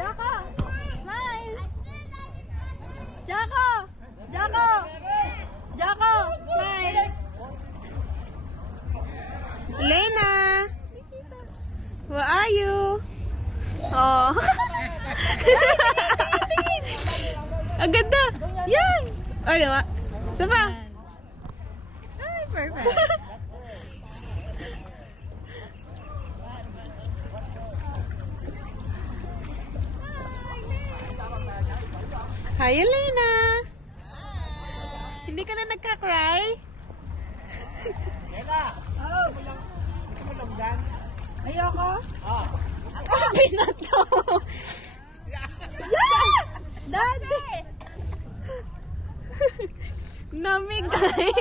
Jaka! Smile! Jaka! Jaka! Jaka! Smile! Lena! Where are you? Oh. Ang ganda! Yan! Ay, diba? Saba? Ay, perfect. Hi, Elena! Hindi ka na nagka-cry? Oh. Gusto mo longgan? Ayoko. Ah. Sabi na to! Yeah! Daddy! Namigay!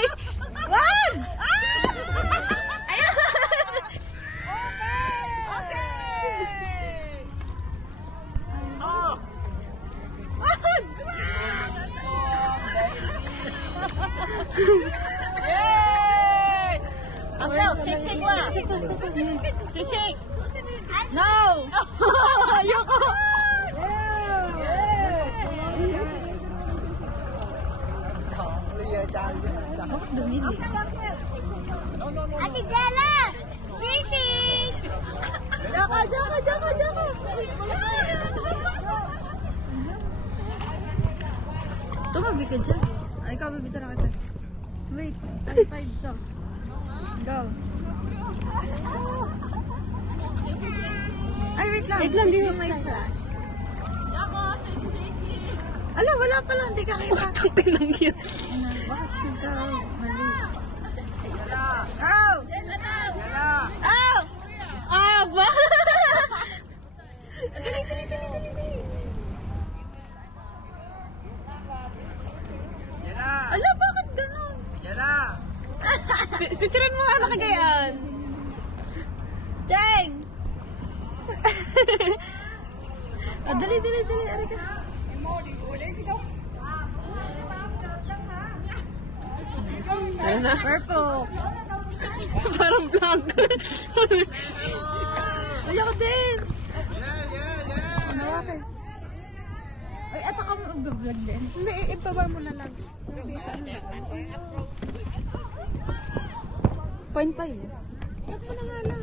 Wag! Ayun! Oh. Wag! Yay! Uncle, shake, shake lang. Shake, shake. No! Ayoko! Bakit dumili? Ate Jella! Fishing! Jaka! Jaka! Jaka! Jaka! Tumabi ka dyan. Ay, ikaw, mabita na kita. Wait. Ay, 5 to. Go. Ay, wait lang. Wait lang, di mo may flash. Ala, wala pala. Hindi ka kita. Bakit lang yun? Ano, bakit ikaw mali? Oh! Oh! Ah, ba? Dali, dali, dali, dali, dali. Ala, bakit ganun? Picturean mo ano kagayaan. Cheng! Ah, dali, dali, dali. Ari ka. Ano na? Purple. Parang vlog. Ayoko din. Ano ka? Ay, eto ka mag-vlog din. Hindi, ibaba mo na lang. 0.5. Tap mo na nga lang.